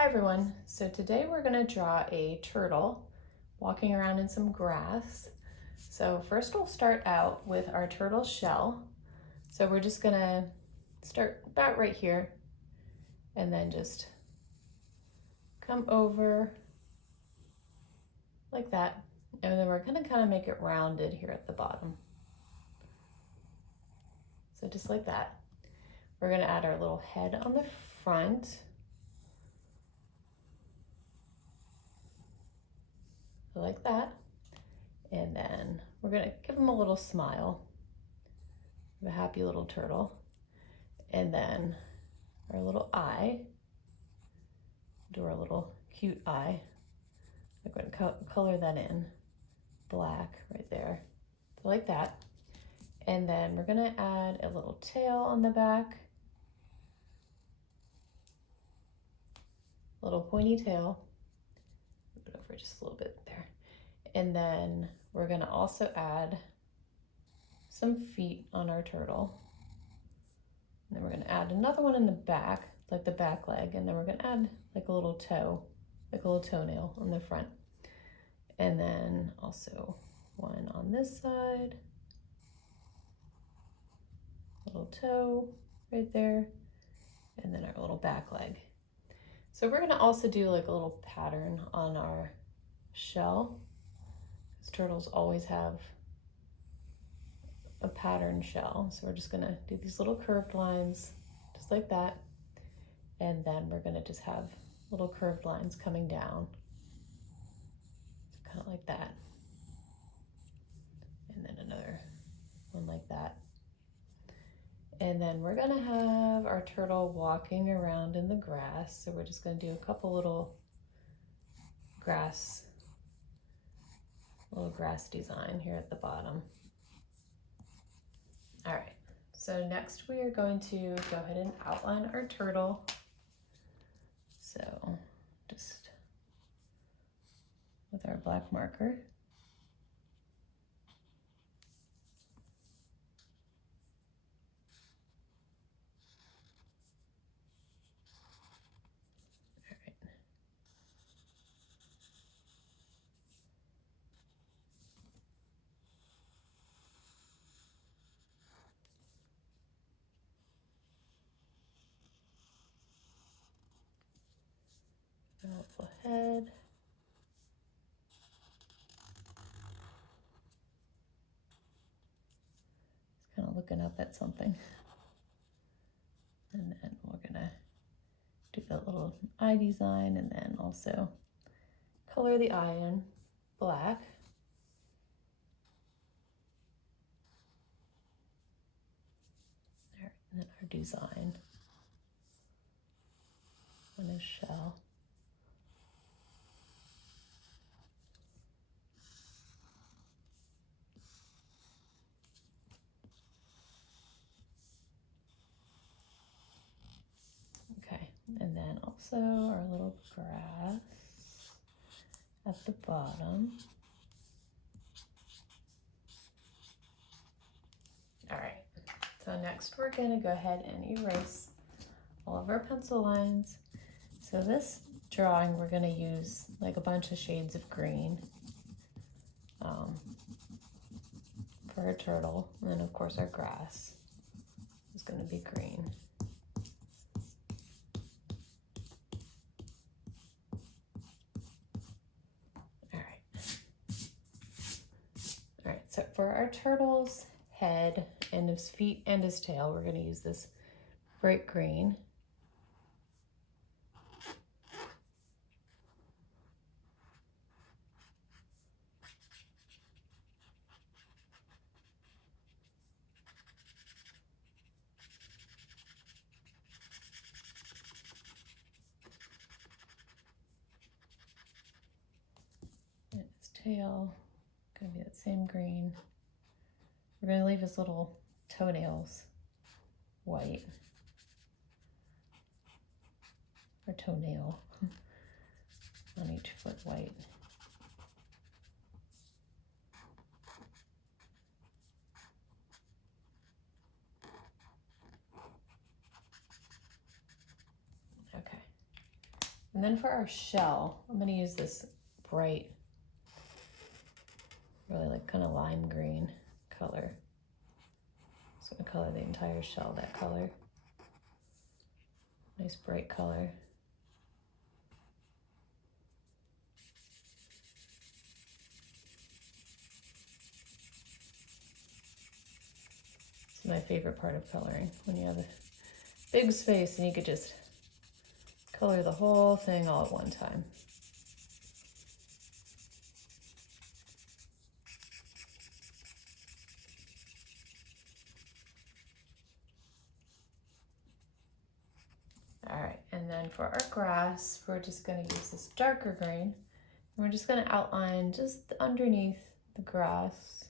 Hi everyone, so today we're going to draw a turtle walking around in some grass. So first we'll start out with our turtle shell. So we're just going to start about right here and then just come over like that, and then we're going to kind of make it rounded here at the bottom. So just like that. We're going to add our little head on the front. Like that. And then we're gonna give him a little smile, a happy little turtle. And then our little eye, do our little cute eye. I'm gonna color that in black right there, like that. And then we're gonna add a little tail on the back, a little pointy tail, move it over just a little bit there. And then we're gonna also add some feet on our turtle. And then we're gonna add another one in the back, like the back leg, and then we're gonna add like a little toe, like a little toenail on the front. And then also one on this side, little toe right there, and then our little back leg. So we're gonna also do like a little pattern on our shell, because turtles always have a pattern shell. So we're just gonna do these little curved lines, just like that. And then we're gonna just have little curved lines coming down, kind of like that. And then another one like that. And then we're gonna have our turtle walking around in the grass. So we're just gonna do a couple little grass design here at the bottom. All right, so next we are going to go ahead and outline our turtle. So just with our black marker. Go ahead. Just kind of looking up at something. And then we're gonna do that little eye design and then also color the eye in black. There, and then our design on his shell. Okay, and then also our little grass at the bottom. All right, so next we're gonna go ahead and erase all of our pencil lines. So this drawing, we're gonna use like a bunch of shades of green for our turtle. And then of course our grass is gonna be green. All right, so for our turtle's head and his feet and his tail, we're gonna use this bright green. And his tail, gonna be that same green. We're gonna leave his little toenails white, or toenail on each foot white. Okay, And then for our shell, I'm gonna use this bright, really like kind of lime green color. Just gonna color the entire shell that color. Nice bright color. It's my favorite part of coloring, when you have a big space and you could just color the whole thing all at one time. All right, and then for our grass, we're just gonna use this darker green. And we're just gonna outline just underneath the grass,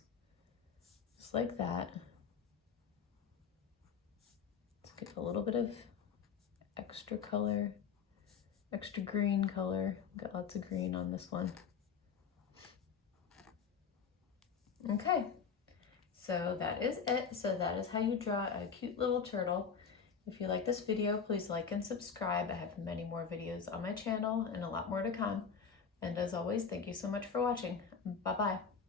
just like that. Let's give a little bit of extra color, extra green color. Got lots of green on this one. Okay, so that is it. So that is how you draw a cute little turtle. If you like this video, please like and subscribe. I have many more videos on my channel and a lot more to come. And as always, thank you so much for watching. Bye-bye.